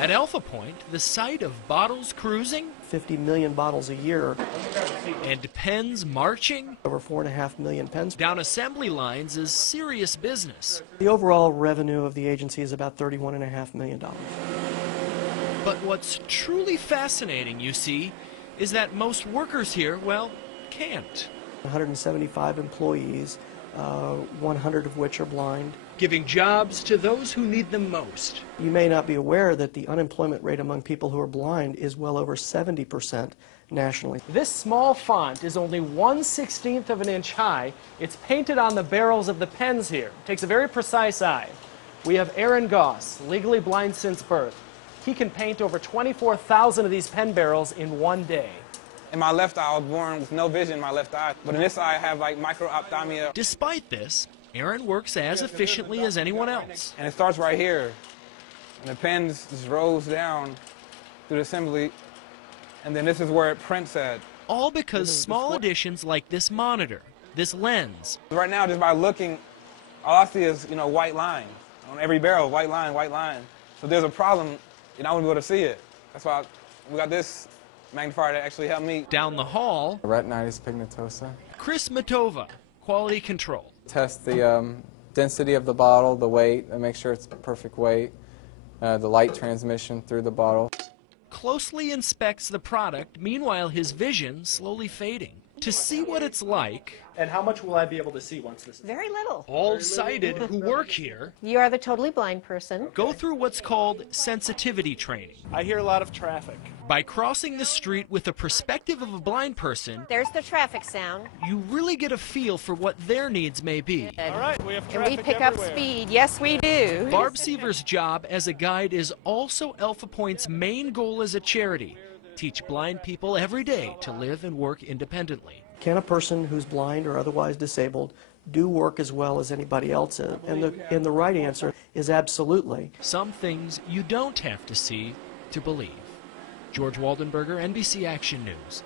At Alphapointe, the site of bottles cruising, 50 million bottles a year, and pens marching, over 4.5 million pens. down assembly lines is serious business. The overall revenue of the agency is about $31.5 million. But what's truly fascinating, you see, is that most workers here, well, can't. 175 employees, 100 of which are blind. Giving jobs to those who need them most. You may not be aware that the unemployment rate among people who are blind is well over 70% nationally. This small font is only 1/16 of an inch high. It's painted on the barrels of the pens here. It takes a very precise eye. We have Aaron Goss, legally blind since birth. He can paint over 24,000 of these pen barrels in one day. In my left eye, I was born with no vision in my left eye. But in this eye, I have like micro-ophthalmia. Despite this, Aaron works as efficiently as anyone else. And it starts right here. And the pen just rolls down through the assembly. And then this is where it prints at. All because small additions like this monitor, this lens. Right now, just by looking, all I see is, white line. On every barrel, white line, white line. So if there's a problem, I won't be able to see it. That's why we got this magnifier to actually help me. Down the hall, retinitis pigmentosa. Chris Matova, quality control. Test the density of the bottle, the weight, and make sure it's the perfect weight, the light transmission through the bottle. Closely inspects the product, meanwhile his vision slowly fading. To see what it's like. And how much will I be able to see once this is Very little. All sighted who work here You are the totally blind person. go through what's called sensitivity training. I hear a lot of traffic. By crossing the street with the perspective of a blind person, There's the traffic sound. you really get a feel for what their needs may be. All right, we have And traffic we pick everywhere. up speed. Yes, we do. Barb Seaver's job as a guide is also Alphapointe's main goal as a charity. Teach blind people every day to live and work independently. Can a person who's blind or otherwise disabled do work as well as anybody else? And the right answer is absolutely. Some things you don't have to see to believe. George Waldenberger, NBC Action News.